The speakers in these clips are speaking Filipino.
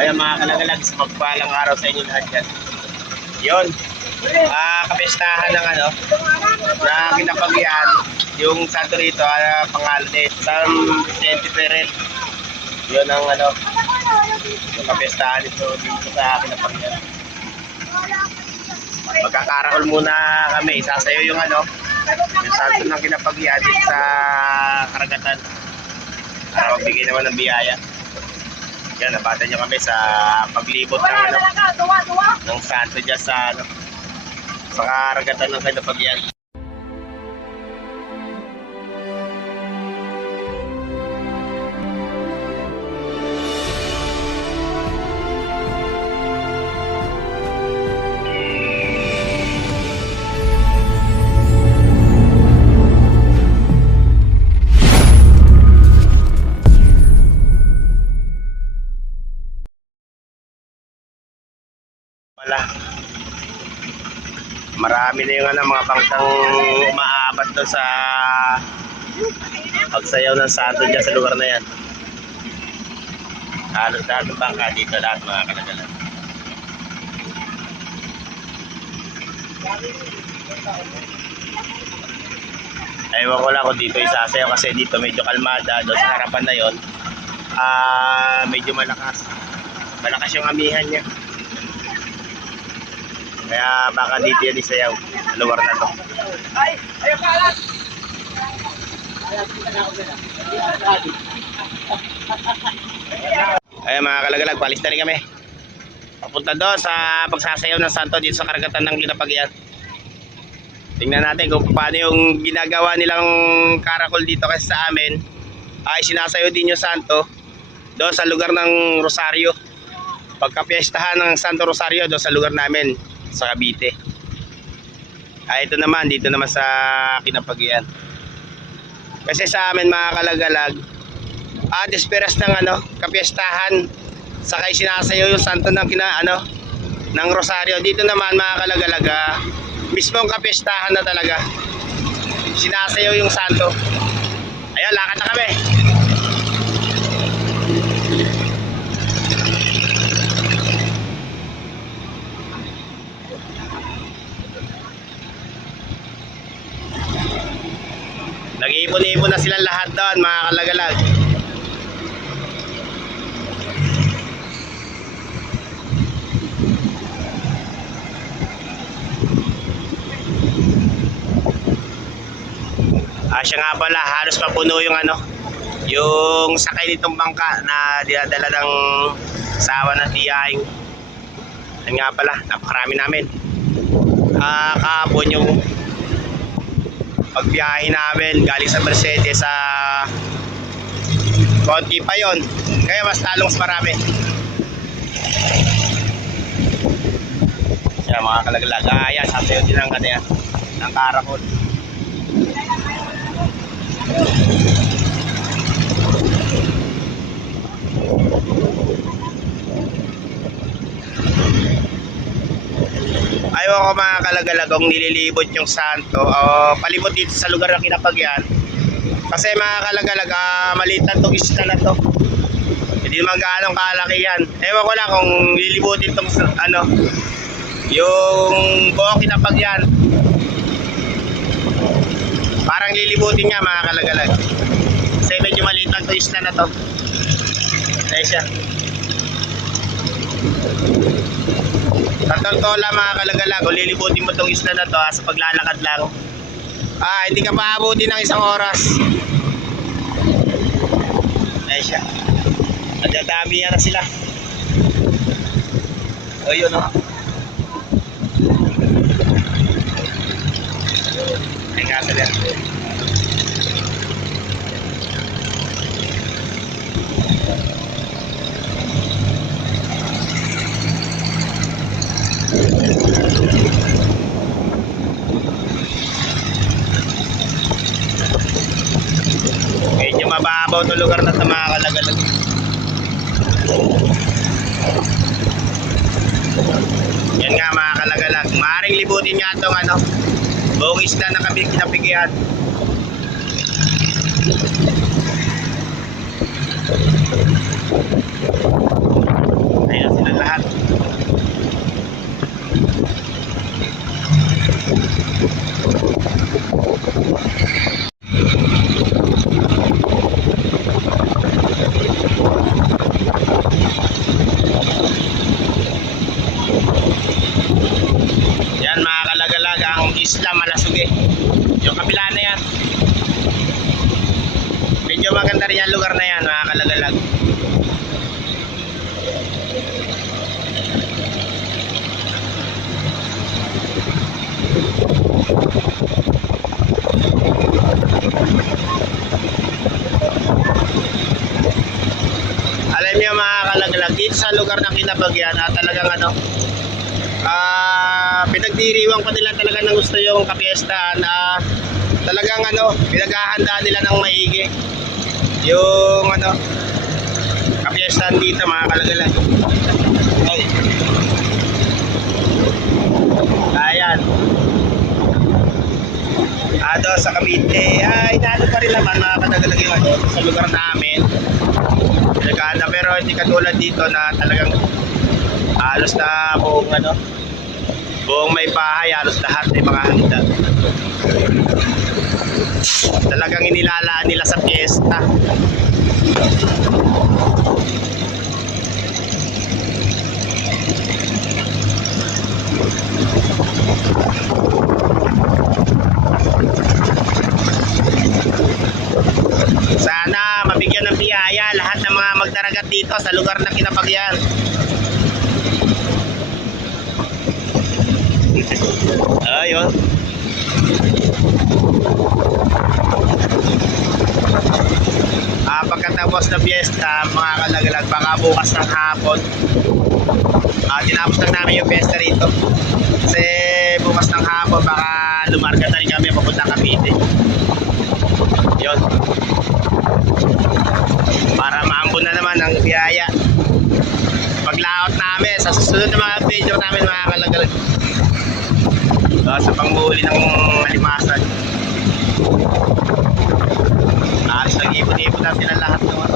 Ayan mga kalagalag, sa pagpalang araw sa inyo lahat yan. Yun, kapistahan ng na kinapagyan, yung santo rito, pangalan San Vicente Ferrer. Yun ang yung kapistahan ito dito sa kinapagyan. Magkakarakol muna kami, isasayo yung yung santo ng kinapagyan dito sa karagatan. Para magbigay naman ng biyaya. Yan, nabatan nyo kami sa paglibot ng santo dyan sa karagatan ng kinapagyan. Marami na yung mga bangkang umaabat doon sa pagsayaw ng santo dyan sa lugar na yan. Halos lahat ng bangka dito, lahat mga kalagalan. Ewan ko lang kung dito isasayaw kasi dito medyo kalmada. Doon sa harapan na yon, medyo malakas yung amihan niya. Kaya baka dito yan isayaw, lugar na to. Ayan mga kalagalag, palis na rin kami. Papunta doon sa pagsasayaw ng santo dito sa karagatan ng kinapagyan. Tingnan natin kung paano yung ginagawa nilang karakol dito kasi sa amin. Ay sinasayaw din yung santo doon sa lugar ng Rosario. Pagkapiestahan ng Santo Rosario doon sa lugar namin sa Cavite. Ito naman, dito naman sa kinapagyan. Kasi sa amin mga kalagalag, desperas ng kapiestahan, sakay sinasayaw yung santo ng ng Rosario. Dito naman mga kalagalag, mismong kapiestahan na talaga, sinasayaw yung santo. Ayun, lakad na kami. Nag-iipon-ipon na silang lahat doon mga kalagalag. Siya nga pala, halos mapuno yung yung sakay nitong bangka na dinadala ng sawa ng tiyaing. Yan nga pala, napakarami namin. Kahapon yung pagbiyahe namin galing sa Mercedes sa konti pa yon, kaya mas talong marami. Siya mga kalagalag, ayan, sasayo din ng karakol. Ayaw ko mga kalagalag kung nililibot yung santo o palibot dito sa lugar na kinapagyan. Kasi mga kalagalag, maliit na itong isla na to, hindi naman gaanong kalaki yan. Ewan ko lang kung lilibutin itong yung buong kinapagyan. Parang lilibutin niya mga kalagalag. Kasi medyo maliit lang itong isla na to. Ayan siya. Totoo lang mga kalagalag, kung lilibutin mo itong isla na to sa paglalakad lang, hindi ka paabuti ng isang oras. Ayan siya. Nadadami na sila. O yun o. Ayan nga sila. Medyo mababaw to lugar na ito mga kalagalag. Yan nga mga kalagalag, maaaring libutin nga itong buong isla na kami kinapigyan. Ayan kalagalag dito sa lugar ng Kinabagyan, talagang ano, pinagdiriwang pa nila talaga ng gusto yung kapiestahan. Talagang ano, pinaghahandaan nila ng maigi yung ano, kapiestahan dito mga kalagalag. Ay. Ayan. Doon sa Cavite, ay nalo pa rin naman mga kalagalag yung ano, sa lugar namin. Pinagahanda, pero hindi katulad dito na talagang halos na buong ano, buong may bahay, halos lahat ay mga handa. Talagang inilalaan nila sa piyesta. Sana mabigyan ng biyaya lahat ng mga magdaragat dito sa lugar ng Kinabagyan. Ayun. Pagkatapos ng fiesta, mga kalagalag, baka bukas ng hapon, tinapos lang namin yung fiesta rito. Kasi bukas ng hapon, baka lumarga na rin kami papunta Cavite. Yun. Para maambon na naman ang biyaya. Pag-layout namin, sa susunod na mga video namin mga kalagalag. Sa panghuli ng malimasan. Nag-ipon-ipon na sila lahat naman.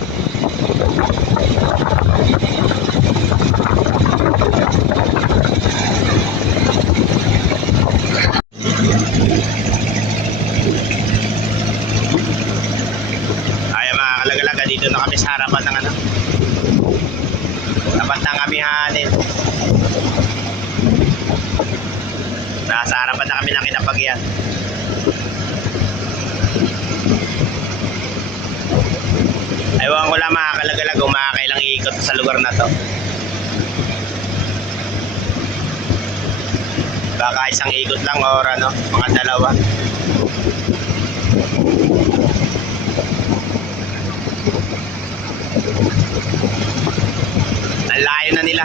Ay mga kalagalag, dito na kami sa harapan ng ano, tapat ng amihanin. Nasa harapan na kami ng Kinabagyan. Ewan ko lang mga kalagalag kung makakailang ikot sa lugar na to. Baka isang ikot lang or ano, mga dalawa. Ang layo na nila.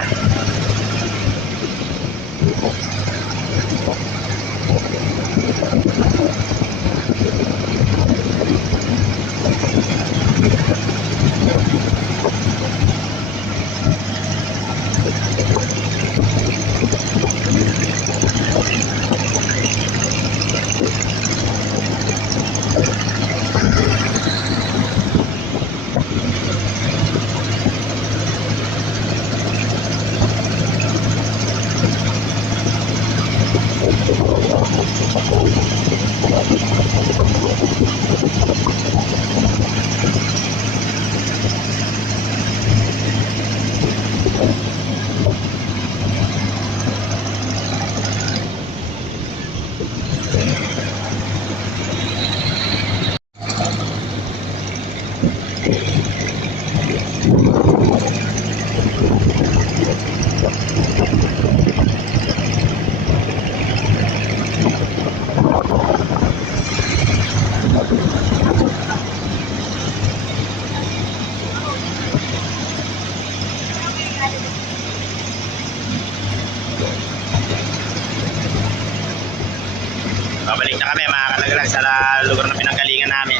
Babalik na kami mga kalagalag sa lugar na pinanggalingan namin.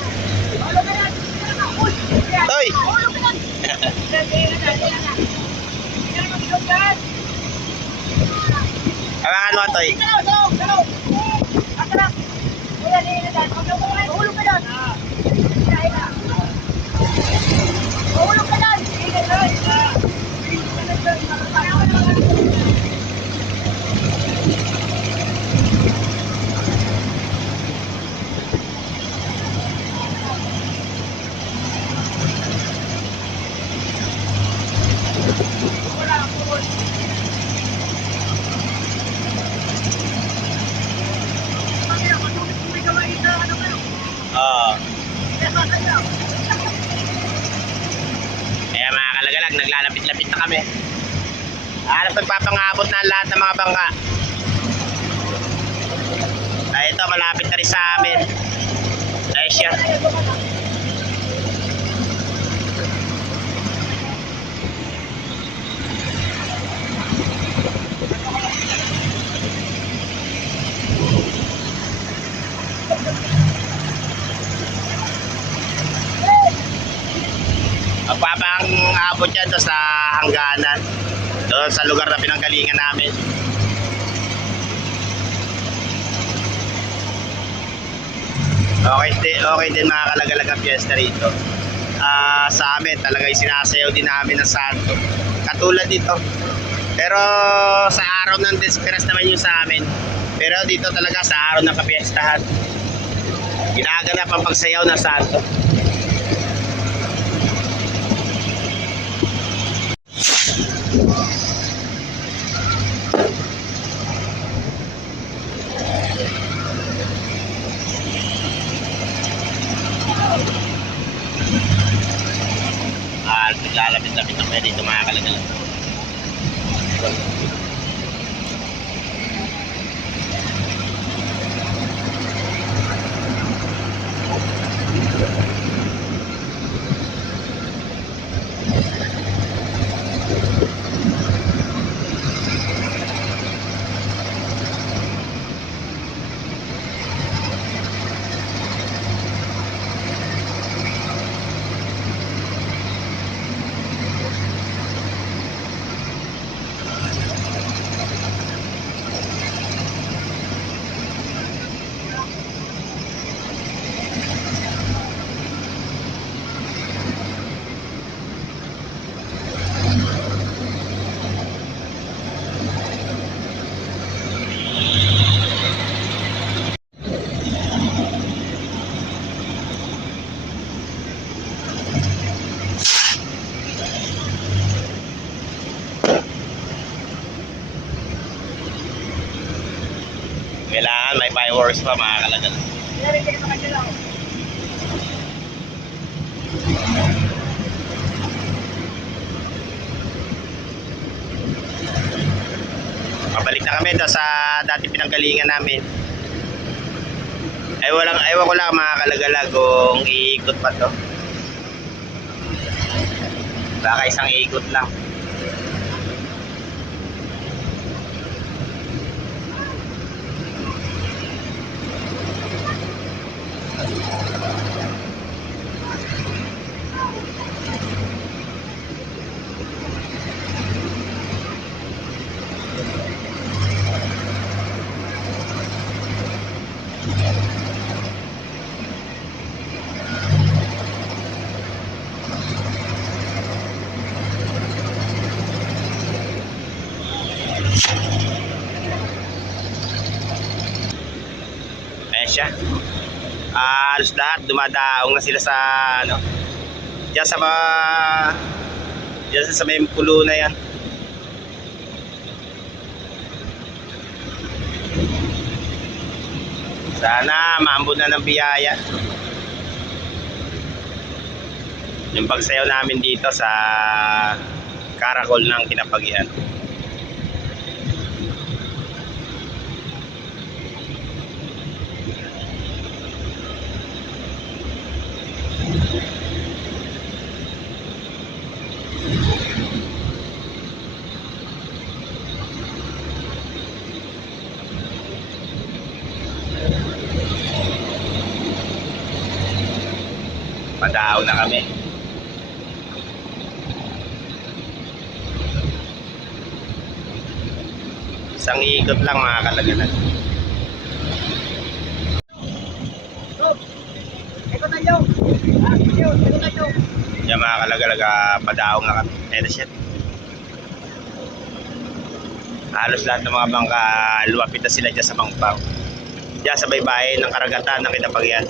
Toy! Abangan mo, Toy. Kaya mga kalagalag, naglalapit-lapit na kami. Alam, pagpapangabot na lahat ng mga bangka. Ay, ito, malapit na rin sa amin. Ay siya. hangganan. Doon sa lugar na pinanggalingan namin. Okay din mga kalagalag ang fiesta rito. Sa amin talaga sinasayaw din namin ng santo. Katulad dito. Pero sa araw ng Desperas naman yung sa amin. Pero dito talaga sa araw ng kapiestahan, ginaganap ang pagsayaw ng santo. Naglalapit-lapit na pwede dito mga kalagalag. Kailangan may fireworks pa mga kalagalag. Pabalik na kami doon sa dati pinanggalingan namin. Ewan ko lang mga kalagalag kung iikot pa to. Baka isang ikot lang. Ayan siya. Halos lahat dumadaong na sila sa ano, diyan sa may pulo na yan. Sana maambon na ng biyaya yung pagsayaw namin dito sa Karakol ng Kinapagian. Padaaw na kami. Isang ikot lang mga kalagalan. Yan mga kalagalaga, padaaw na kami. Ayan siya. Halos lahat ng mga bangka luwapit na sila dyan sa Bangpang. Dyan sa baybayin ng karagatan ng Kinapagian.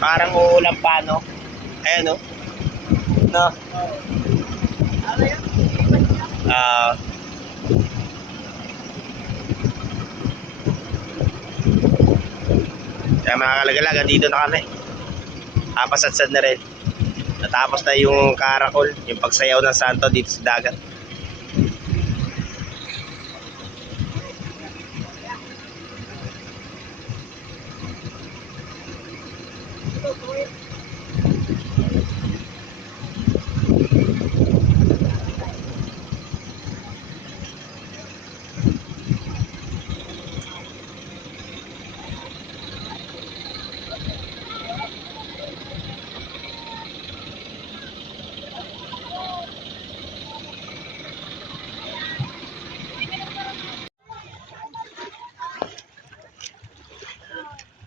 Parang uulan pa, no? Ayan, no? No? Kaya mga kalagalaga, dito na kami. Pasadsad na rin. Natapos na yung Karakol, yung pagsayaw ng santo dito sa dagat.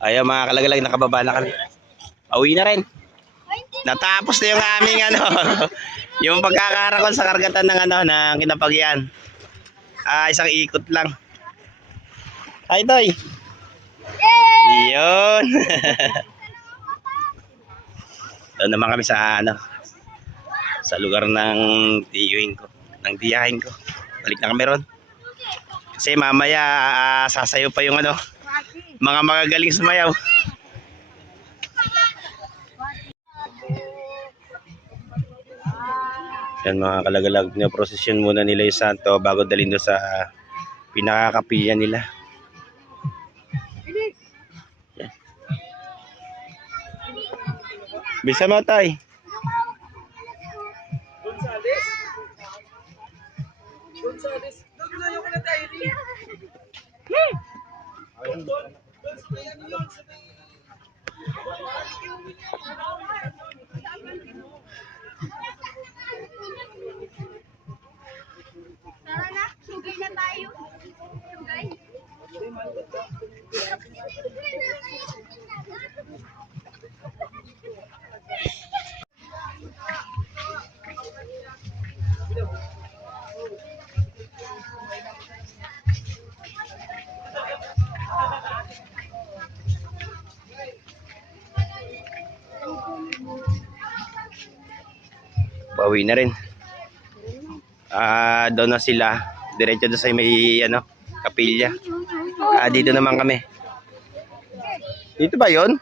Ayaw mga kalagalag, nakababa na kami. Pauwi na rin. Natapos na yung aming ano, yung pagkakarakol sa karagatan ng ano, ng Kinapagyan. Isang ikot lang. Hi, Toy. Yun. Doon naman kami sa ano, sa lugar ng tiyuhin ko, ng tiyahin ko. Balik na kami ron. Kasi mamaya sasayaw pa yung ano, mga magagaling sumayaw. Yan mga kalagalag, prosesyon muna nila yung santo bago dalhin doon sa pinakakapilya nila. Yan. Bisa mo, Tay. Tara na, sugay na tayo. Sugay. Pauwi na rin. Doon na sila. Diretso doon sa may ano, kapilya. Dito naman kami. Dito ba 'yon?